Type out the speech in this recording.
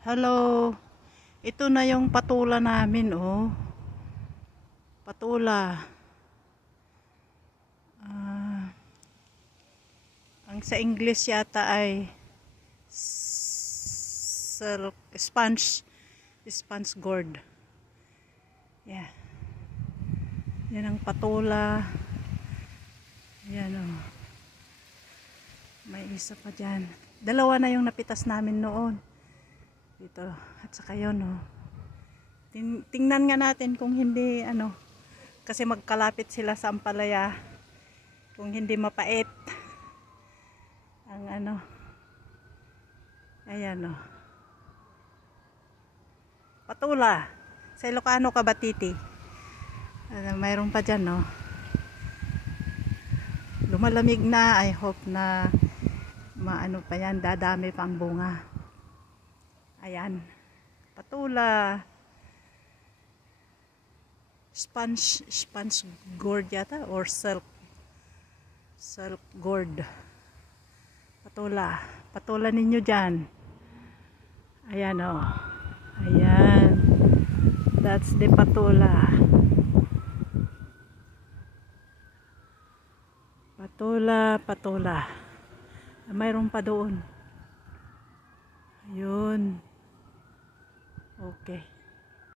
Hello. Ito na yung patula namin, oh. Patula. Ang sa English yata ay sponge gourd. Yeah. Yan ang patula. Yan, oh. May isa pa dyan. Dalawa na yung napitas namin noon. Dito. At saka yun, oh. Tingnan nga natin kung hindi, kasi magkalapit sila sa ampalaya. Kung hindi mapait. Ang ayan, oh. Patula. Sa Ilocano ka ba, Titi? Mayroon pa dyan, no? Lumalamig na. I hope na maano pa yan. Dadami pa ang bunga. Ayan. Patula. Sponge gourd yata. Or silk gourd. Patula. Patula ninyo dyan. Ayan, oh. Ayan. That's the patula. Patula. Mayroon pa doon. Ayun. Okay.